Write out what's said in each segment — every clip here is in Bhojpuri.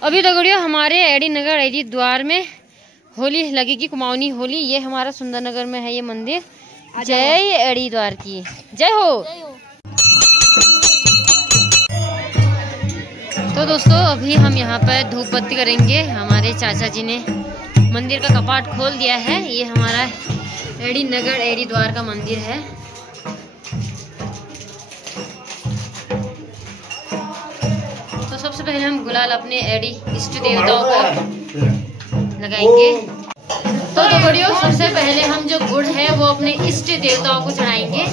अभी तो गुड़िया हमारे एडी नगर एडी द्वार में होली लगेगी, कुमाऊनी होली। ये हमारा सुंदर नगर में है ये मंदिर। जय एडी द्वार की जय हो। तो दोस्तों अभी हम यहाँ पर धूप बत्ती करेंगे। हमारे चाचा जी ने मंदिर का कपाट खोल दिया है। ये हमारा एडी नगर एडी द्वार का मंदिर है। तो सबसे पहले हम गुलाल अपने एडी इष्ट देवताओं को लगाएंगे। तो दगड़ियों सबसे पहले हम जो गुड़ है वो अपने इष्ट देवताओं को चढ़ाएंगे।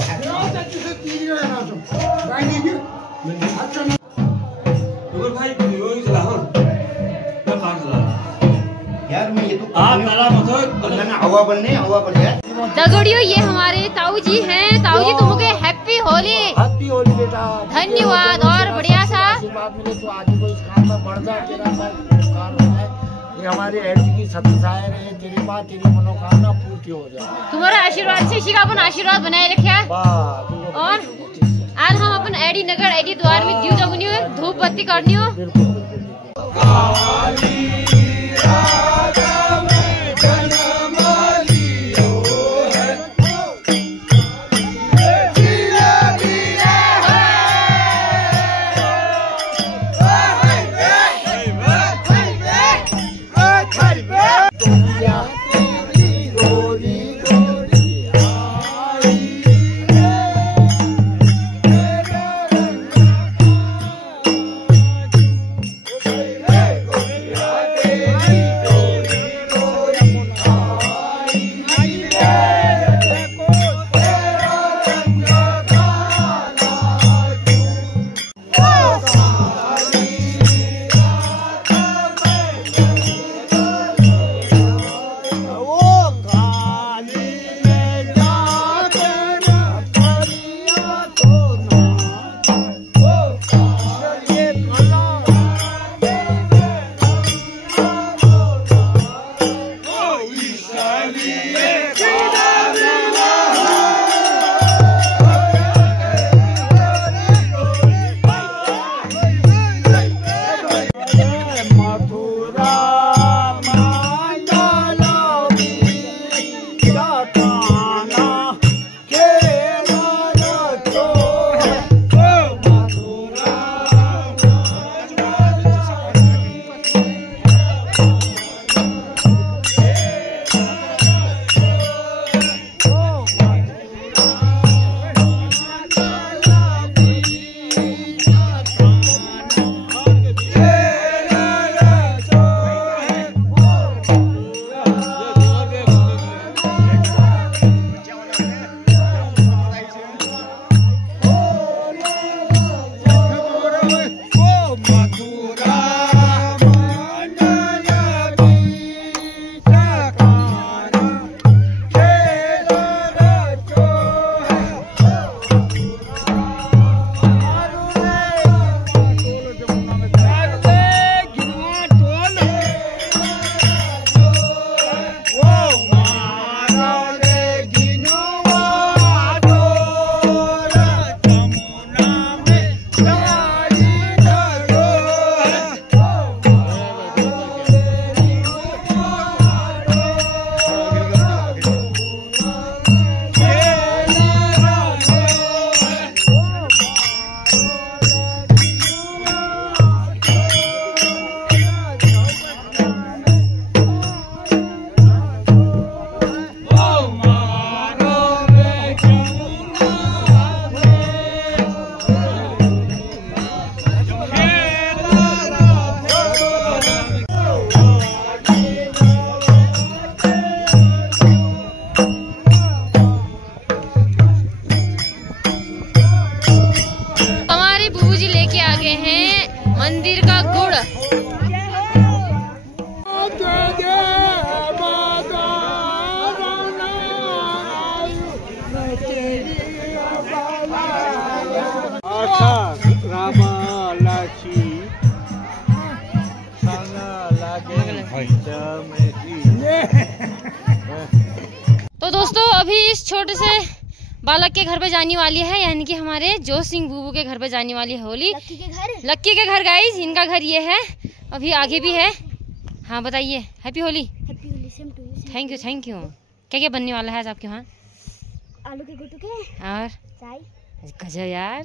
दगड़ियों ये हमारे ताऊ जी हैं। ताऊ जी तुमको हैप्पी होली। हैप्पी होली बेटा। धन्यवाद। और बढ़िया सा मिले तो आज को इस काम में बढ़ जा। तेरा ये हमारे एडी की सत्साय रहे। तेरी बात तेरी मनोकामना पूर्ति हो जाए। तुम्हारा आशीर्वाद से शिका अपन आशीर्वाद बनाए रखे। और आज हम अपन एडी नगर एडी द्वार में दीप जगनी हो, धूप बत्ती करनी हो। मंदिर का गुड़। तो दोस्तों अभी इस छोटे से बालक के घर पे जाने वाली है, यानी कि हमारे जोश सिंह बूबू के घर पे जाने वाली है होली। लक्की के घर गाइस, इनका घर ये है, अभी आगे भी है। हाँ बताइए, happy Holi. Happy Holi, same to you. Thank you thank you. क्या क्या बनने वाला है आज आपके वहाँ? आलू के गुटुके और चाय। गजब यार।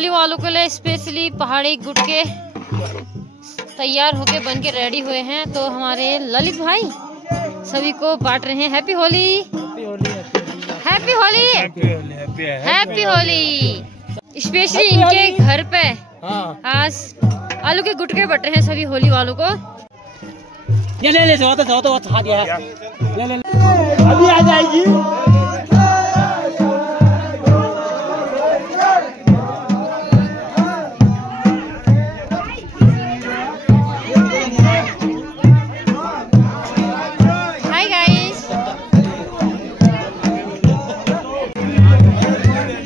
होली वालों के लिए स्पेशली पहाड़ी गुटके तैयार होके बन के रेडी हुए हैं। तो हमारे ललित भाई सभी को बांट रहे हैं। Happy Holi, happy Holi, happy Holi. Specially इनके घर पे आज आलू के गुटके बट रहे हैं सभी होली वालों को। ये ले जाओ तो खा गया। ले अभी आ जाएगी। हाय गाइस,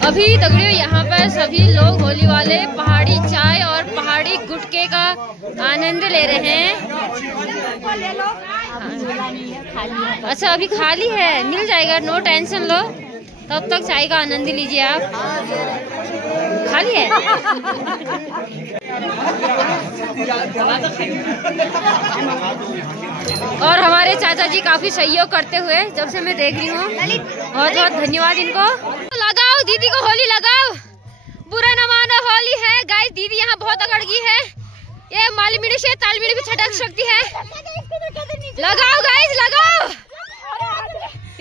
अभी तगड़ियों यहाँ पर सभी लोग होली वाले पहाड़ी चाय और पहाड़ी गुटके का आनंद ले रहे हैं। अच्छा अभी खाली है, मिल जाएगा, नो टेंशन लो। तब तक चाय का आनंद लीजिए आप। खाली है। और हमारे चाचा जी काफी सहयोग करते हुए जब से मैं देख रही हूँ, बहुत बहुत धन्यवाद इनको। लगाओ दीदी को होली लगाओ, बुरा न मानो होली है। गाइस दीदी यहाँ बहुत अकड़ गई है, ये माली मिडी से ताल मिडी भी छटक सकती है। लगाओ गाइस लगाओ,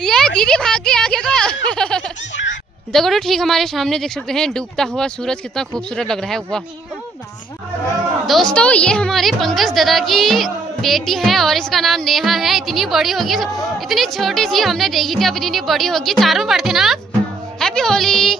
ये दीदी भाग गई आगे को। दगड़ू ठीक हमारे सामने देख सकते हैं डूबता हुआ सूरज, कितना खूबसूरत लग रहा है। वाह दोस्तों, ये हमारे पंकज दादा की बेटी है और इसका नाम नेहा है। इतनी बड़ी होगी, इतनी छोटी सी हमने देखी थी, अब इतनी बड़ी होगी। चारों पढ़ते ना आप। हैप्पी होली।